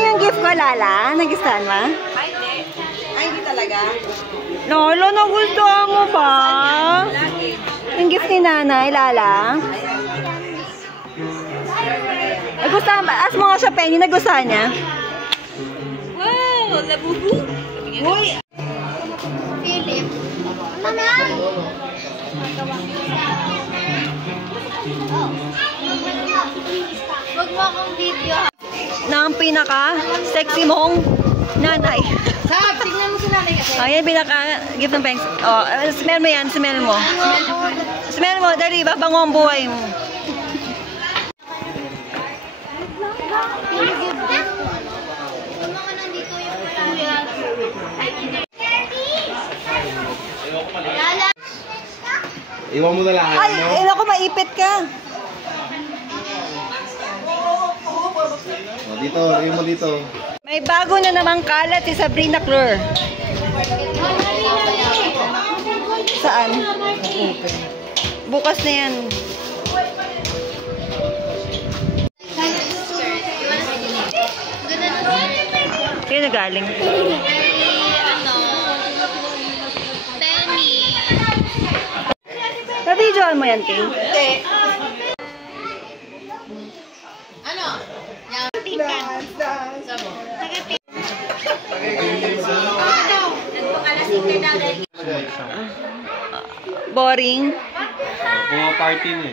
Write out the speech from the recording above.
yung gift ko, Lala? Nagustuhan mo? Ay, hindi. Ay, hindi talaga. Lolo, nagustuhan mo ba? Yung gift ni Nanay, Lala? Nagustuhan ba? As mo nga siya, Penny, nagustuhan niya? Wow, labubu. Uy! Philip. Mama! Huwag mo akong video. Na ang pinaka-sexy mong nanay. Sab, tignan mo si nanay kasi. Ayan, pinaka-gift ng Pengs. Oh, smell mo yan, smell mo. Smell mo, dali, babango ang buhay mo. Iwan mo na lahat, Ay, no? ako, maipit ka. O, dito, iwan mo dito. May bago na namang kalat si Sabrina Clur. Saan? Bukas na yan. Sino galing? Penny. Nabidyoan mo yan, King? Hindi. Ano? Yan. Sabo. Boring. Mga party niya.